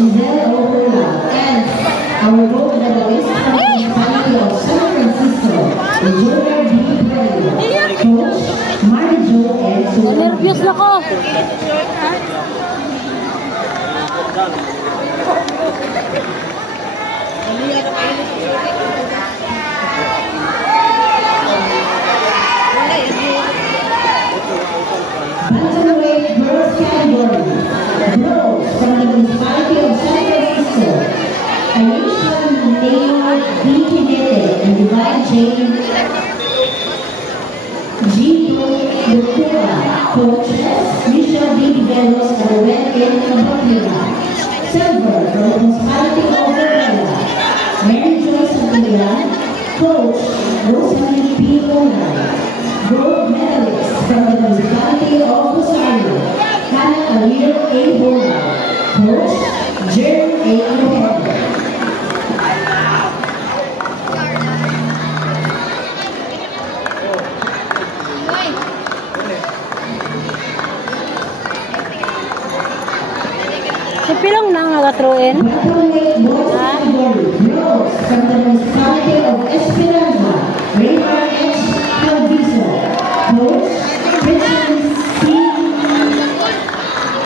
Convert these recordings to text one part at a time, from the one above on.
Giselle O'Hula. And our gold medalist from the Municipality of San Francisco, Junior B. Pedro. Coach, Marijo and Susan. Nervyos na ko. Bantamweight girls category. Girls from the Municipality of San Francisco, Aisha Leo B. Pinete and Divine Jane G. Lucuba. Coaches, Michelle B. Velos and Red N. Cabrera. Silver from the Municipality of Verona, Mary Joyce Santillan. Coach, Rosalie P. Monan. Gold medalist from the Municipality of Rosario, Hannah Alir A. Bola. Coach, Jer A. Lohendo. Pilong nang nagatruin. Girls from the Municipality of Esperanza, Raymar H. Calviso. Coach, Christian C.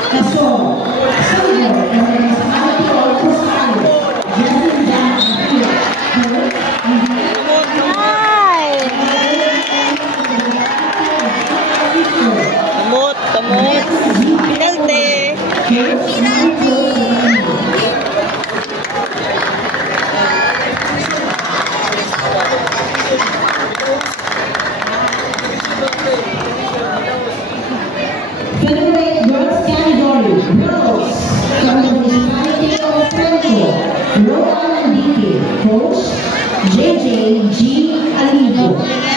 Casol. Silver from the Municipality of Rosario, Justin Dan Apia. Tamot, pinalte. Featherweight girls category. Girls from the Municipality of Franco, Roan Andique. Coach, JJ G. Aligo.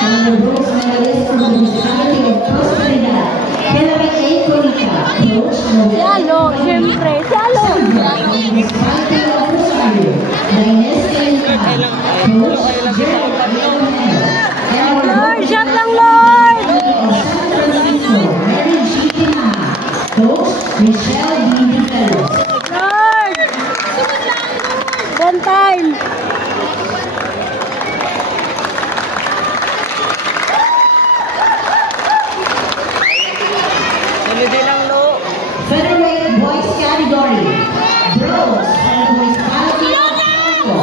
And the bronze medalist from the Municipality of Prosperidad, Hillary A. Corica. Coach, Salo, siyempre, salo. Municipality of Rosario, Inez Kelita. Coach, Gerald A. Ojeda. Lord, shot lang, Lord. San Francisco, Mary G. Pinaha. Coach, Michelle B. Velos. Lord. One time. Nalidi lang, Lo. Featherweight boys category. Bronze from the Municipality of Franco,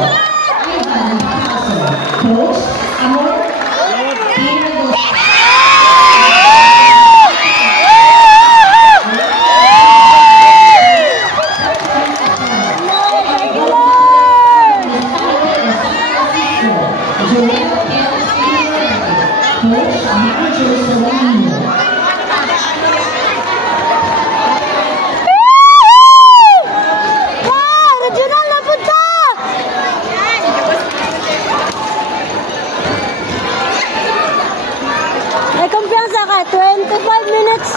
Ivan Pacaso. Coach, Amor Pino. Coach, Marijo Solano. Wow, regional na punta. Ay, kumpiyansa ka. 25 minutes.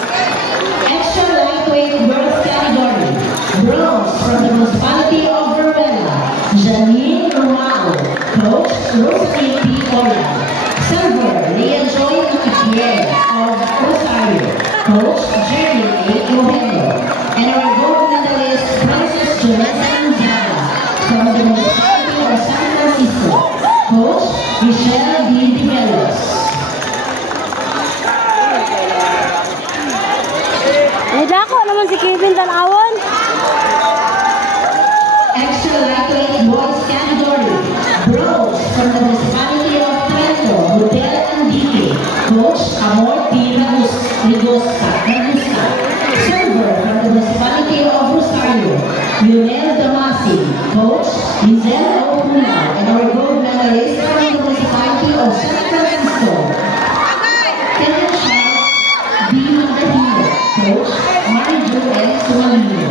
Extra lightweight girls category. Bronze from the Municipality of Verona, Janine Romao. Coach, Rosalie P. Ola. Silver, Leah Joy Nakatier of Rosario. Coach, Jerry A. Ojeda. And our gold medalist, Princess Jonessa Anzada from the Municipality of San Francisco. Coach, Michelle D. Velos. Ay, dako naman si Kevin Tanawon. Extra lightweight boys category. Bronze from the Municipality of Trento, Hotel Andique. Coach, Amor P. Ragusta. Silver from the Municipality of Rosario, Lionel Damasi. Coach, Giselle O'Hula. And our gold medalist from the Municipality of San Francisco, Kenneth Charles B. Montahino. Coach, Marijo N. Sumalino.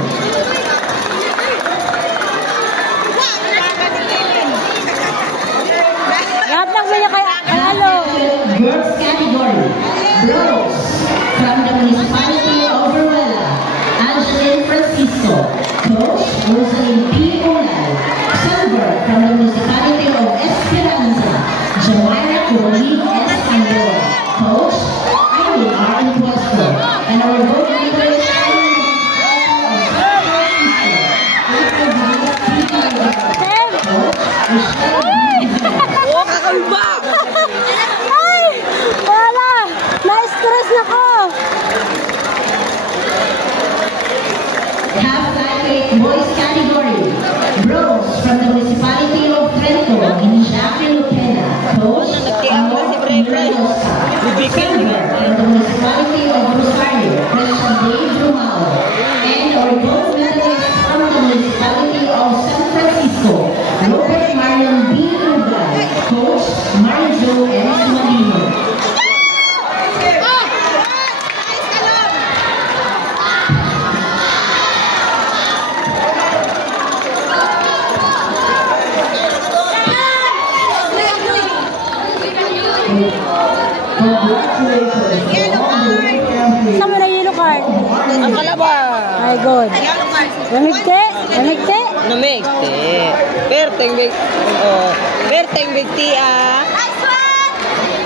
Lahat lang ba niya kay Alalo? Girls category. Bronze from the Municipality of Verona, Angeline Francisco. Coach, Rosalie P. Onal. Silver from the Municipality of Esperanza, Jamira Corlin S. Pandora. Coach, Irene R. Impuesto. And our gold medalist from the Municipality of San Francisco, Ang kalaban. Ay, good. Namigte? Namigte? Namigte. Perteng big. Oh, perteng big tia.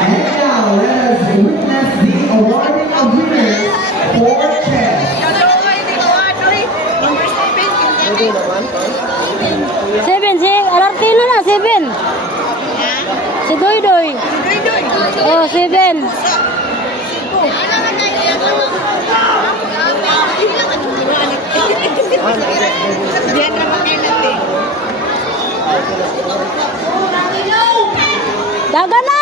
And now, let us witness the awarding of winners for chess. Seven, si Alartino na, seven. Si Doy-Doy. Oh, seven. Daga na!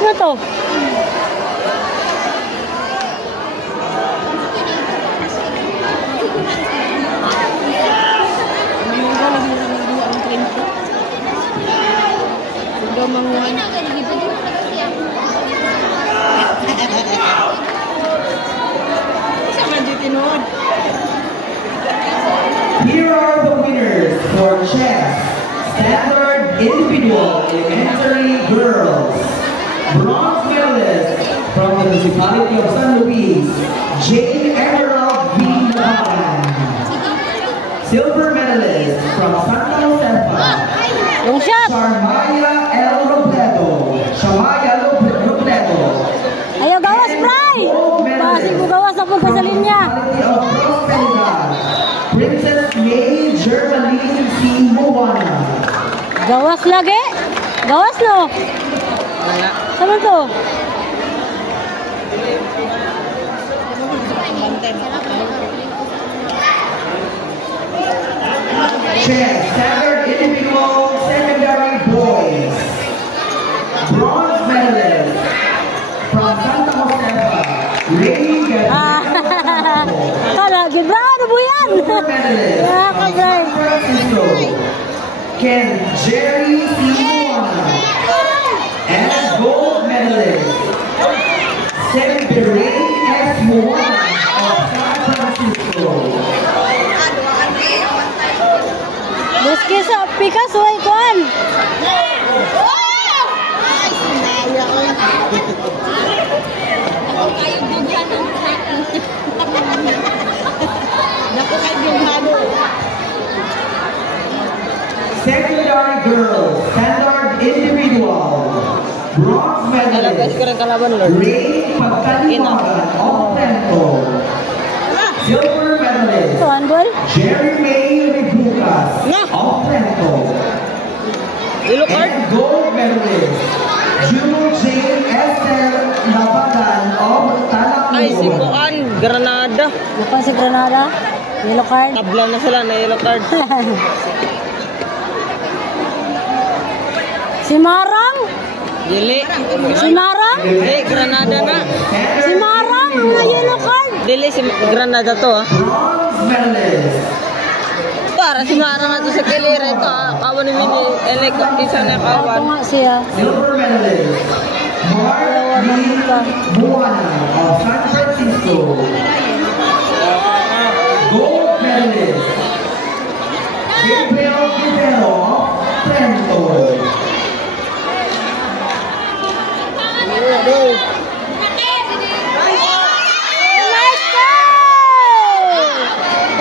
Ano to? Here are the winners for chess. Standard individual elementary girls. Bronze medalist from the municipality of San Luis, Jane Emerald V. Laban. Silver medalist from Santa Josefa, Yung shot! Sharmaya L. Robledo. Shamaya Robledo. Ayaw gawas, Bray! Kasi ko gawas ako pa sa linya. Princess May Germaline C. Moana. Gawas lagi? Gawas no? Wala. Sama to? Chess, standard individual, secondary boys. Bronze medalist from Santa Josefa, Ray Gabriel. Kala, gibra, ano po yan? Silver medalist Yeah, from kabray. San Francisco, Ken Jerry C. Moana. And gold medalist, Semberay S. Moana of San Francisco. Meski sa Picasso ay kuan. Secondary girls, standard individual, bronze Talagas medalist, ko rin kalaban, Lord. Ray Pagkalimagan of Trento. Silver medalist, Ito, Andol. Jerry May Ribucas of Trento. Yellow card. And gold medalist, Juno Jane Esther Labadan of Ay, si Talacuan. Kuan. Granada. Bukan si Granada. Yellow card. Tabla na sila na yellow card. Si Marang. Dili. Si Marang. Dili, Granada na. Si Marang. Ang yellow card. Dili, si Granada to ah. Bronze medalist, Para si Mara nga to sa kilira ito ah. Kawan ni Mini. Elek, isa na Ito kawan. nga siya. silver medalist, Mark D. Moana of San Francisco. Gold medalist, Gabriel Guerrero of Trento. Nice goal!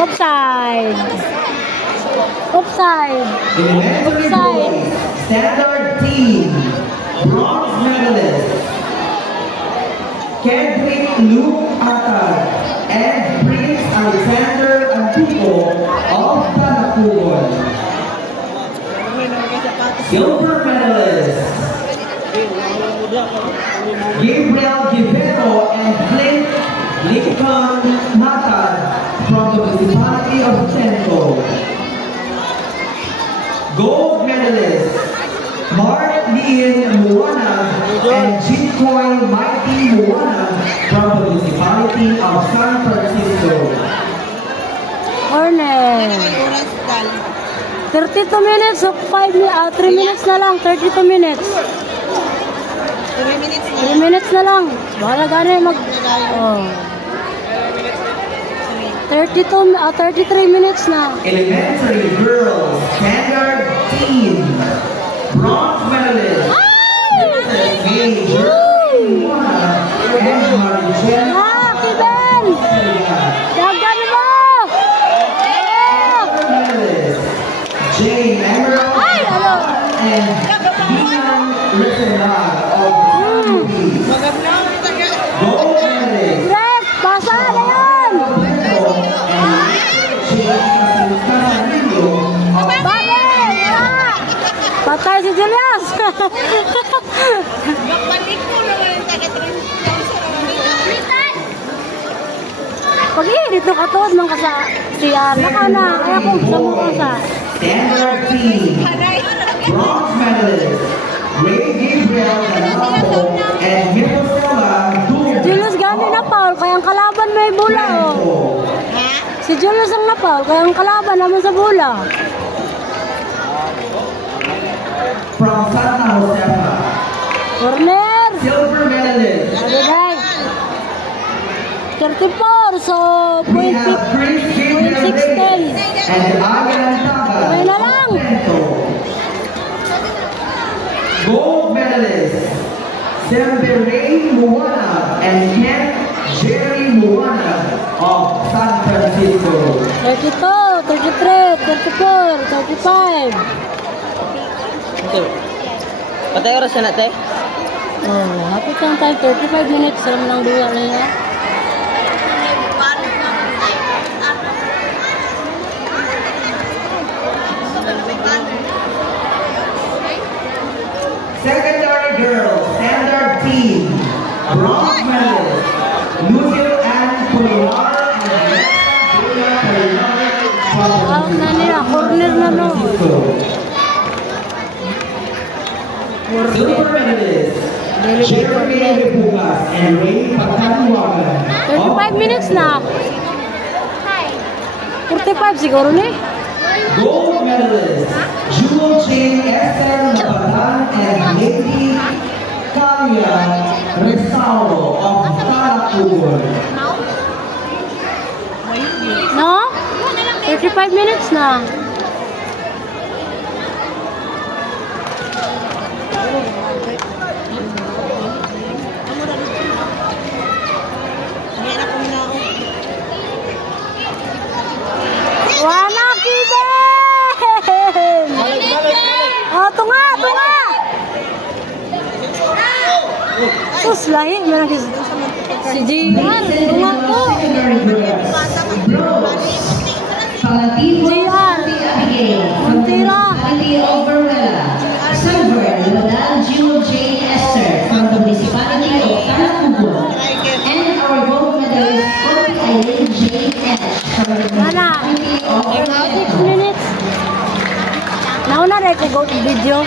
Offside. Offside. Elementary boys, standard team, bronze medalist, Kendrick Luke Atag and Prince Alexander Antico of Talacuan. Silver medalist, Gabriel Guerrero and Flint Lincoln Natad from the municipality of Trento. Gold medalist, Mark Lian Moana and Jinkoy Mighty Moana from the municipality of San Francisco. Corner. 32 minutes. So 3 minutes na lang. 32 minutes. 3 minutes na lang. Bahala gano'n mag... Oh. 33 minutes na. Elementary girls standard team. Bronze medalist. Major. And Maricel. Kiben! Dagan mo! Medalist. Jane Emerald. Ay, ano? And Dian Resenag of Philippines. Gold medalist. Brett, basa na yan! Bakit? Patay si Julius! Pag-iinit no katod man ka sa siya. Naka na, kaya kung sa mukha sa. Standard team. Bronze medalist. Ray Gabriel Canapo and Mirosela Dum. Julius gani na Paul, kaya ang kalaban may bula oh. Si Julius ang na-Paul, kaya ang kalaban naman sa bula. From Santa Josefa. Corner! Silver medalist. Adigay. 34, so We have Chris Gabriel 0.610. and Agan Taga. May na lang. Gold medalist. Semberay Muwana and Kent Jerry Muwana of San Francisco. 32, 33, 34, 35. Okay. Patay oras na natin. Oh, hapit lang tayo, 35 minutes. Alam lang duwa na yan. Secondary girls, standard team. Bronze medalist. Lucille Ann Polinar and Julia Polinar. Out na nila, corner na no. Silver medalist. Jeremy Repugas and Ray Pagkatuwagan. 35 minutes na. 45 siguro ni. Gold medalist. Jewel Jane Esther Napatan and Lady Kalia Restauro of Calacubon. No? 35 minutes na. Wana Kiben! Oh, tunga, tunga! Sus, lahi. Meron si JR. Tunga ko. JR. Montira. Silver, Madam Jewel Jane Esther from the municipality of Calacubon. And our gold medalist, Coty Eileen Jane Esch from the Ana. municipality of 6 minutes. Nauna rin kay go to video.